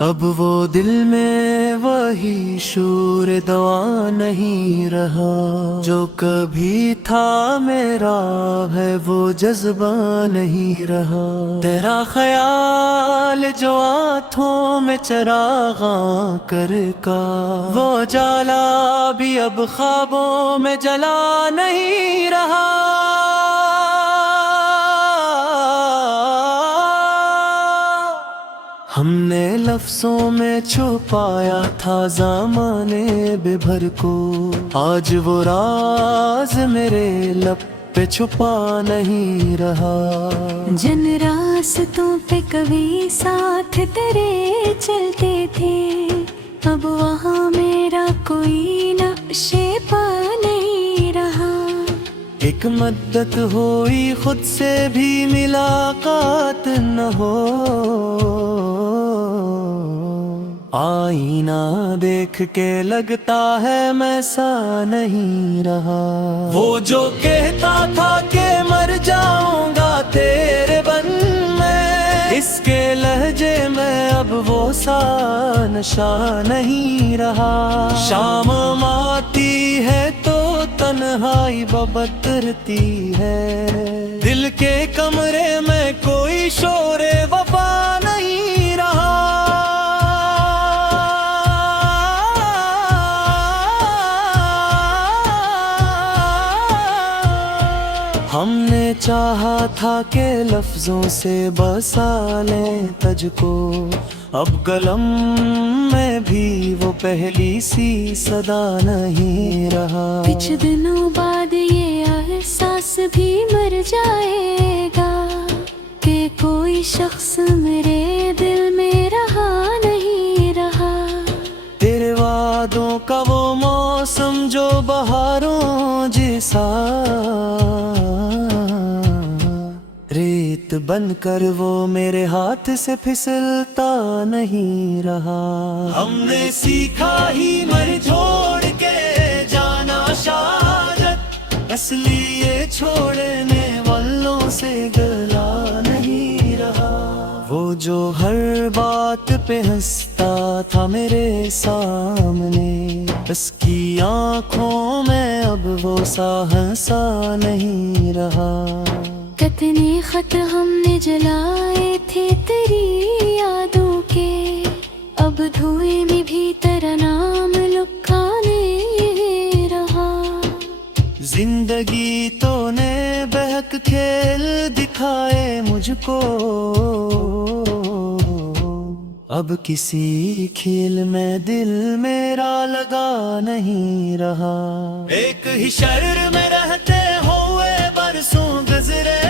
اب وہ دل میں وہی شور دوا نہیں رہا، جو کبھی تھا میرا ہے وہ جذبہ نہیں رہا۔ تیرا خیال جو آنکھوں میں چراغاں کر کا، وہ جالا بھی اب خوابوں میں جلا نہیں رہا۔ ہم نے لفظوں میں چھپایا تھا زمانے بے بھر کو، آج وہ راز میرے لب پہ چھپا نہیں رہا۔ جن راستوں پہ کبھی ساتھ تیرے چلتے تھے، اب وہاں میرا کوئی نقش پا نہیں رہا۔ ایک مدت ہوئی خود سے بھی ملاقات نہ ہو، آئینہ دیکھ کے لگتا ہے میں سا نہیں رہا۔ وہ جو کہتا تھا کہ مر جاؤں گا تیرے بن میں، اس کے لہجے میں اب وہ سا نشا نہیں رہا۔ شام آتی ہے تو تنہائی ببترتی ہے، دل کے کمرے میں کوئی شور وفا نہیں رہا۔ ہم نے چاہا تھا کہ لفظوں سے بسا لیں تجھ کو، اب قلم میں بھی وہ پہلی سی صدا نہیں رہا۔ کچھ دنوں بعد یہ احساس بھی مر جائے گا کہ کوئی شخص میرے دل میں رہا نہیں رہا۔ تیرے وعدوں کا وہ موسم جو بہاروں جیسا، ریت بن کر وہ میرے ہاتھ سے پھسلتا نہیں رہا۔ ہم نے سیکھا ہی مر جھوڑ کے جانا شہادت، اس لیے چھوڑنے والوں سے گلا نہیں رہا۔ وہ جو ہر بات پہ ہنستا تھا میرے سامنے، اس کی آنکھوں میں اب وہ سا ہنسا نہیں رہا۔ کتنے خط ہم نے جلائے تھے تیری یادوں کے، اب دھوئے میں بھی تیرا نام لکھا نہیں رہا۔ زندگی تو نے بہک کھیل دکھائے مجھ کو، اب کسی کھیل میں دل میرا لگا نہیں رہا۔ ایک ہی شہر میں رہتے ہوئے برسوں گزرے،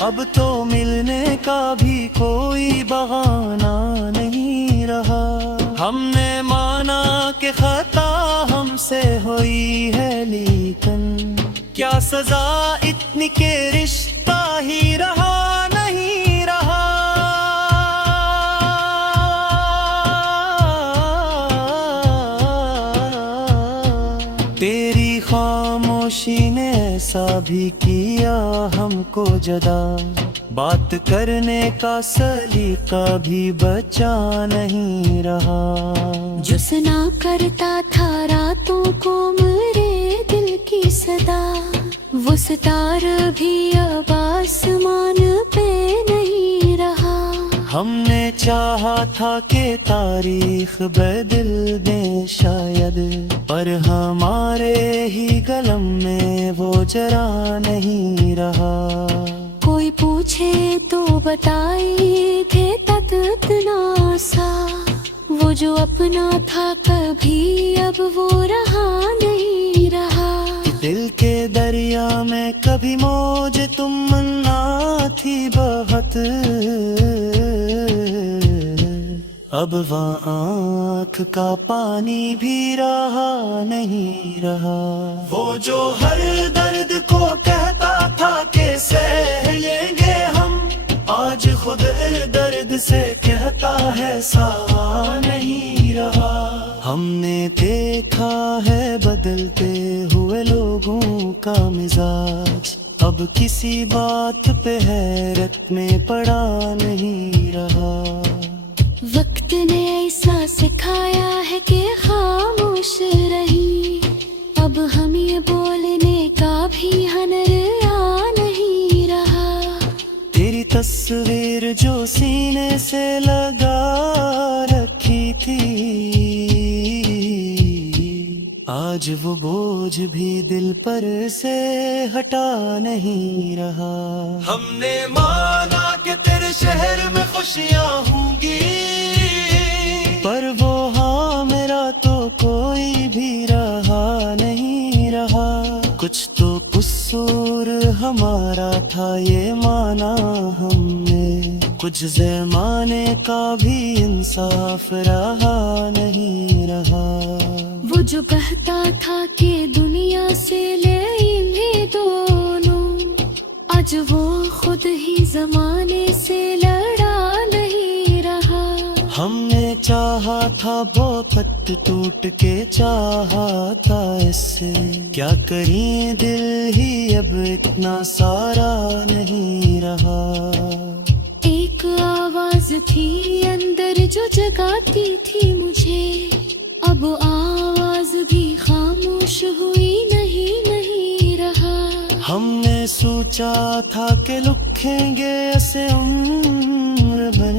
اب تو ملنے کا بھی کوئی بہانہ نہیں رہا۔ ہم نے مانا کہ خطا ہم سے ہوئی ہے، لیکن کیا سزا اتنی کہ رشتہ ہی رہا نہیں رہا۔ تیری خاموشی نے ایسا بھی کیا ہم کو جدا، بات کرنے کا سلیقہ بھی بچا نہیں رہا۔ جو سنا کرتا تھا راتوں کو میرے دل کی صدا، وہ ستار بھی اب آسمان پہ نہیں رہا۔ ہم نے چاہا تھا کہ تاریخ بدل دے شاید، پر ہمارے ہی قلم میں وہ جرا نہیں رہا۔ کوئی پوچھے تو بتائی دیتا تو اتنا سا، وہ جو اپنا تھا کبھی اب وہ رہا نہیں رہا۔ دل کے دریا میں کبھی موج تمنا تھی بہت، اب وہاں آنکھ کا پانی بھی رہا نہیں رہا۔ وہ جو ہر درد کو کہتا تھا کہ سہ لیں گے ہم، آج خود درد سے کہتا ہے سہا نہیں رہا۔ ہم نے دیکھا ہے بدلتے ہوئے لوگوں کا مزاج، اب کسی بات پہ حیرت میں پڑا نہیں رہا۔ وقت نے ایسا سکھایا ہے کہ خاموش رہی، اب ہم یہ بولنے کا بھی ہنر آ نہیں رہا۔ تیری تصویر جو سینے سے لگا رکھی تھی، آج وہ بوجھ بھی دل پر سے ہٹا نہیں رہا۔ ہم نے مانا کہ تیرے شہر میں خوشیاں ہوں گی، پر وہ ہاں میرا تو کوئی بھی رہا نہیں رہا۔ کچھ تو قصور ہمارا تھا یہ مانا ہم نے، کچھ زمانے کا بھی انصاف رہا نہیں رہا۔ وہ جو کہتا تھا کہ دنیا سے لے انہیں دونوں، آج وہ خود ہی زمانے سے لڑا نہیں رہا۔ ہم نے چاہا تھا بہت ٹوٹ کے چاہا تھا اس سے، کیا کریں دل ہی اب اتنا سارا نہیں رہا۔ ایک آواز تھی اندر جو جگاتی تھی مجھے، اب آواز بھی خاموش ہوئی نہیں رہا۔ ہم نے سوچا تھا کہ لکھیں گے ایسے عمر بھر،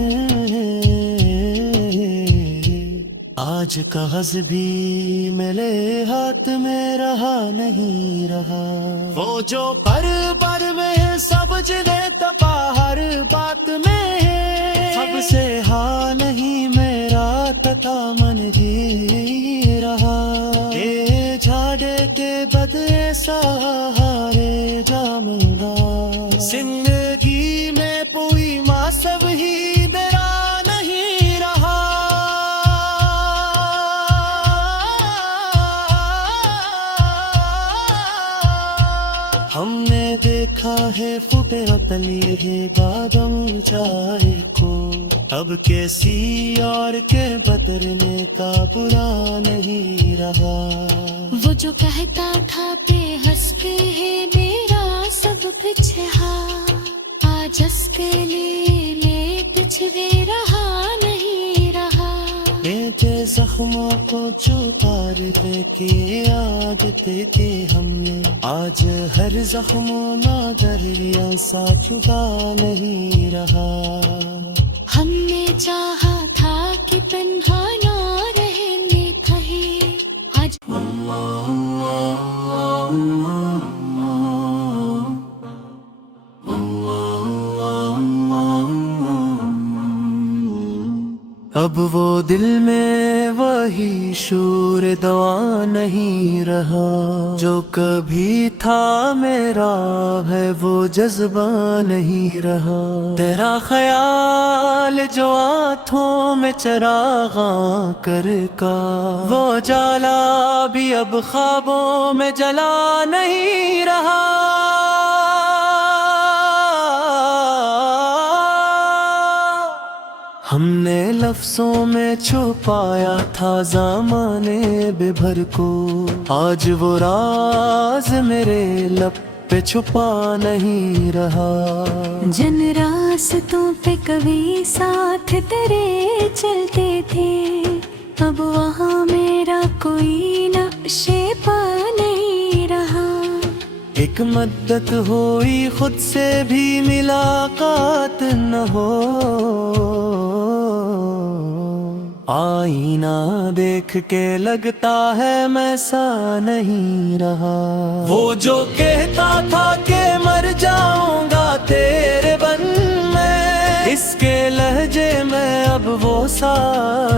آج کاغذ بھی میرے ہاتھ میں رہا نہیں رہا۔ وہ جو پر پر میں سمجھ لیتا ہر بات میں، سب سے ہاں نہیں میرا تتا من ہی رہا۔ اے جھاڑے کے بدلے سہارے جامنا، زندگی میں پوئی ماں سب ہی میرا نہیں رہا۔ ہم نے دیکھا ہے فطرت لیے بادم چائے کو، اب کیسی اور کے بدلنے کا برا نہیں رہا۔ وہ جو کہتا تھا بے ہنس پہ ہے میرا سب پچھا، آج اس کے لیے پچھوے رہا نہیں رہا۔ بیٹے زخموں کو چکار دے کے عادت تھی ہم نے، آج ہر زخموں نہ دریا سا چکا نہیں رہا۔ ہم نے چاہا تھا کہ تنہا نہ رہنے کہیں، آج اب وہ دل میں وہی شور دوا نہیں رہا، جو کبھی تھا میرا ہے وہ جذبہ نہیں رہا۔ تیرا خیال جو آنکھوں میں چراغاں کر کا، وہ جالا بھی اب خوابوں میں جلا نہیں رہا۔ ہم نے لفظوں میں چھپایا تھا زمانے بے بھر کو، آج وہ راز میرے لب پہ چھپا نہیں رہا۔ جن راستوں پہ کبھی ساتھ تیرے چلتے تھے، اب وہاں میرا کوئی نقشے پا نہیں رہا۔ ایک مدت ہوئی خود سے بھی ملاقات نہ ہو، آئینہ دیکھ کے لگتا ہے میں سا نہیں رہا۔ وہ جو کہتا تھا کہ مر جاؤں گا تیرے بن میں، اس کے لہجے میں اب وہ سا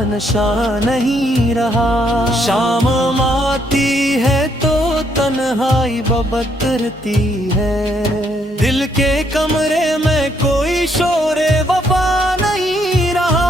نشا نہیں رہا۔ شام آتی ہے تو تنہائی ببترتی ہے، دل کے کمرے میں کوئی شور وفا نہیں رہا۔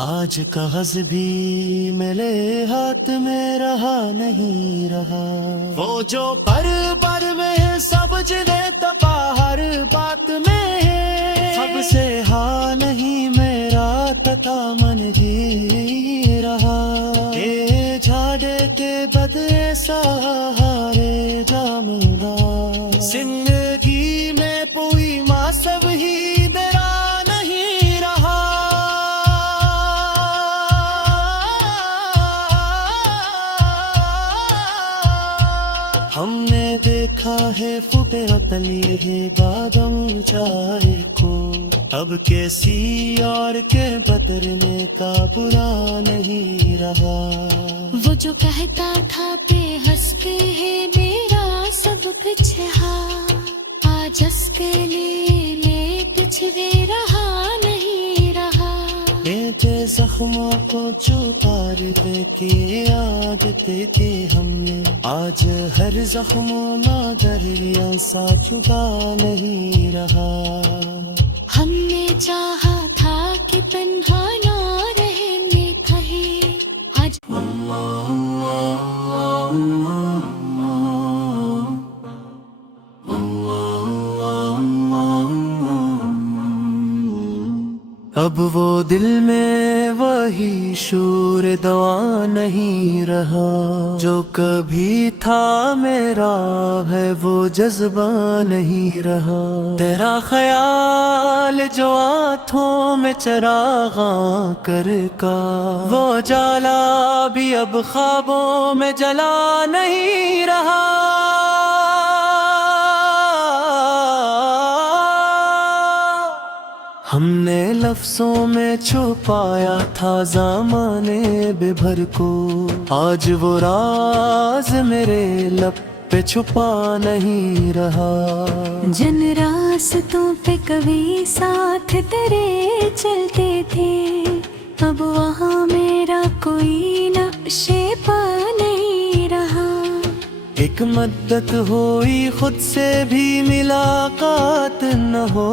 آج کاغذ بھی میرے ہاتھ میں رہا نہیں رہا، وہ جو پر پر میں سبج نے تپا ہر بات میں، سب سے ہاں نہیں میرا تتا من ہی رہا، اے جھاڑے کے بدلے سہارے جامگا، زندگی میں پوئی ماں سب ہی درا نہیں رہا، ہم نے دیکھا ہے فطرت ہے بادم چائے کو، اب کیسی اور کے بدلنے کا برا نہیں رہا، وہ جو کہتا تھا پہ ہنس کے ہے میرا سب پیچھے آج اس کے لیے پچھوے رہا نہیں رہا، بیٹے زخموں کو چکار دے کے عادت کہ ہم نے، آج ہر زخموں مگر سا چکا نہیں رہا، ہم نے چاہا تھا کہ تنہا نہ رہنے کہیں آج اب وہ دل میں وہی شور دوا نہیں رہا، جو کبھی تھا میرا ہے وہ جذبہ نہیں رہا، تیرا خیال جو ہاتھوں میں چراغاں کر کا، وہ جالا بھی اب خوابوں میں جلا نہیں رہا، ہم نے لفظوں میں چھپایا تھا زمانے بے بھر کو، آج وہ راز میرے لب پہ چھپا نہیں رہا، جن راستوں پہ کبھی ساتھ تیرے چلتے تھے، اب وہاں میرا کوئی نقشے پا نہیں رہا، ایک مدت ہوئی خود سے بھی ملاقات نہ ہو،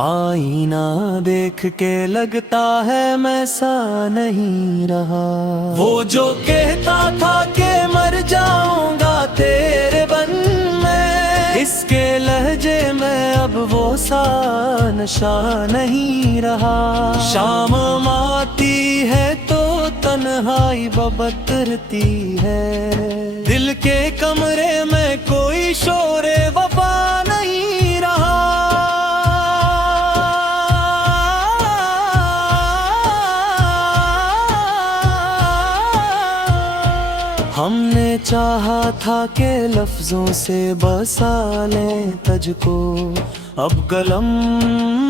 آئینہ دیکھ کے لگتا ہے میں سا نہیں رہا، وہ جو کہتا تھا کہ مر جاؤں گا تیرے بن میں، اس کے لہجے میں اب وہ سا نشا نہیں رہا، شام آتی ہے تو تنہائی ببترتی ہے، دل کے کمرے میں کوئی شور وفا نہیں رہا، ہم نے چاہا تھا کہ لفظوں سے بسا لیں تجھ کو، اب قلم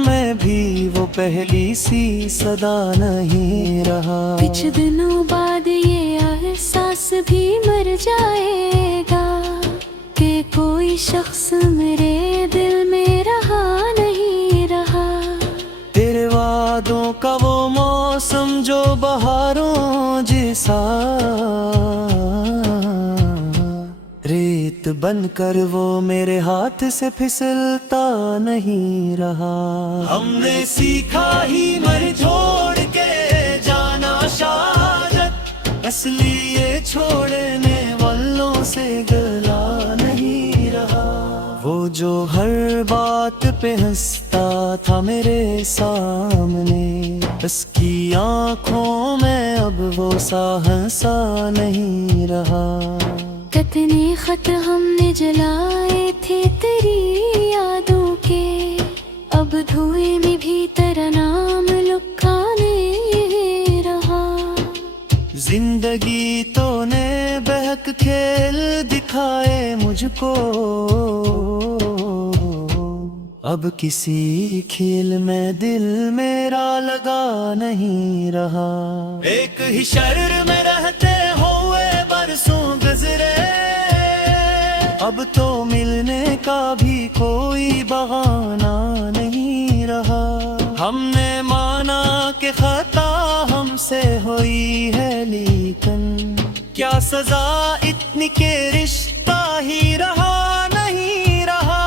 میں بھی وہ پہلی سی صدا نہیں رہا، کچھ دنوں بعد یہ احساس بھی مر جائے گا کہ کوئی شخص میرے دل میں رہا نہیں رہا، تیرے وعدوں کا وہ موسم جو بہاروں جیسا، ریت بن کر وہ میرے ہاتھ سے پھسلتا نہیں رہا، ہم نے سیکھا ہی مر چھوڑ کے جانا شہادت، اس لیے چھوڑنے والوں سے گلا نہیں رہا، وہ جو ہر بات پہ ہنستا تھا میرے سامنے، اس کی آنکھوں میں اب وہ سا ہنسا نہیں رہا، کتنے خط ہم نے جلائے تھے تیری یادوں کے، اب دھوئے میں بھی تیرا نام لکھا نہیں رہا، زندگی تو نے بہک کھیل دکھائے مجھ کو، اب کسی کھیل میں دل میرا لگا نہیں رہا، ایک ہی شہر میں رہتے ہوئے برسوں گزرے، اب تو ملنے کا بھی کوئی بہانہ نہیں رہا، ہم نے مانا کہ خطا ہم سے ہوئی ہے، لیکن کیا سزا اتنی کہ رشتہ ہی رہا نہیں رہا،